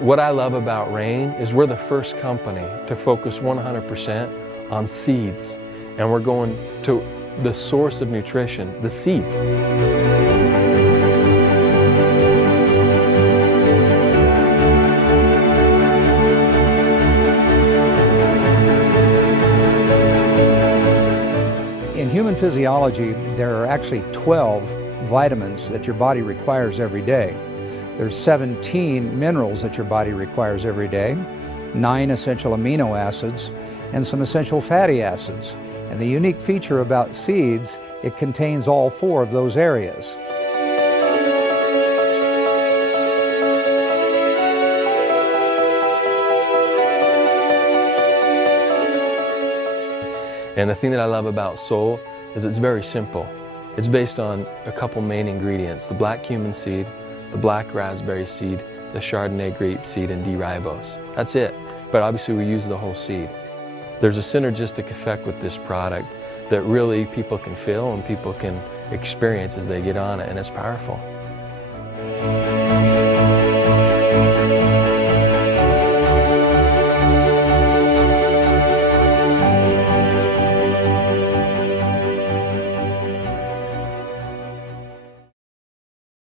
What I love about Rain is we're the first company to focus 100% on seeds, and we're going to the source of nutrition, the seed. In human physiology, there are actually 12 vitamins that your body requires every day. There's 17 minerals that your body requires every day, 9 essential amino acids, and some essential fatty acids. And the unique feature about seeds, it contains all 4 of those areas. And the thing that I love about Soul is it's very simple. It's based on a couple main ingredients, the black cumin seed, the black raspberry seed, the Chardonnay grape seed, and D-Ribose. That's it, but obviously we use the whole seed. There's a synergistic effect with this product that really people can feel and people can experience as they get on it, and it's powerful.